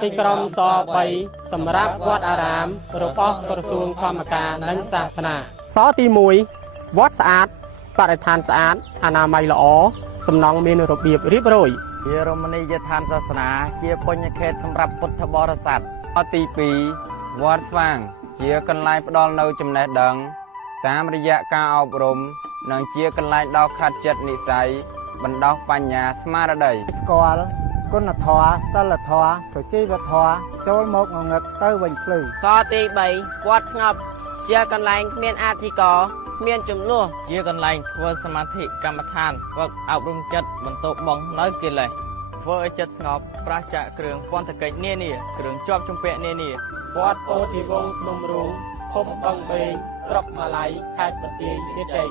ភិក្រមស3សម្រាប់វត្តអារាមរបស់ក្រសួងធម្មការនិងសាសនាសទី1វត្តស្អាតបរិស្ថានស្អាតអនាម័យល្អសំណង់មានរបៀបរៀបរយជារមណីយដ្ឋានសាសនាជាពុញ្ញខេត្តសម្រាប់ពុទ្ធបរិស័ទទី2វត្តស្វាងជាកន្លែងផ្ដល់នូវចំណេះដឹងតាមរយៈការអប់រំនិងជាកន្លែងដោះខាត់ចិត្តនិស្ស័យបណ្ដោះបញ្ញាស្មារតីស្គាល់គុណធម៌សិលធម៌សុជីវធម៌ចូលមកងងឹតទៅវិញភ្លឺតទី3វត្តស្ងប់ជាកន្លែងគ្មានអធិការមានចំនួនជាកន្លែងធ្វើសមាធិកម្មដ្ឋានវឹកអប់រំចិត្តបន្ទោបងនៅកិលេសធ្វើឲ្យចិត្តស្ងប់ប្រាសចាកគ្រឿងពន្ធកិច្ចនានាគ្រឿងជាប់ជំពាក់នានាវត្តពោធិវង្សភ្នំរូងភូមិបឹងបេងស្រុកម៉ាឡៃខេត្តបន្ទាយមានជ័យ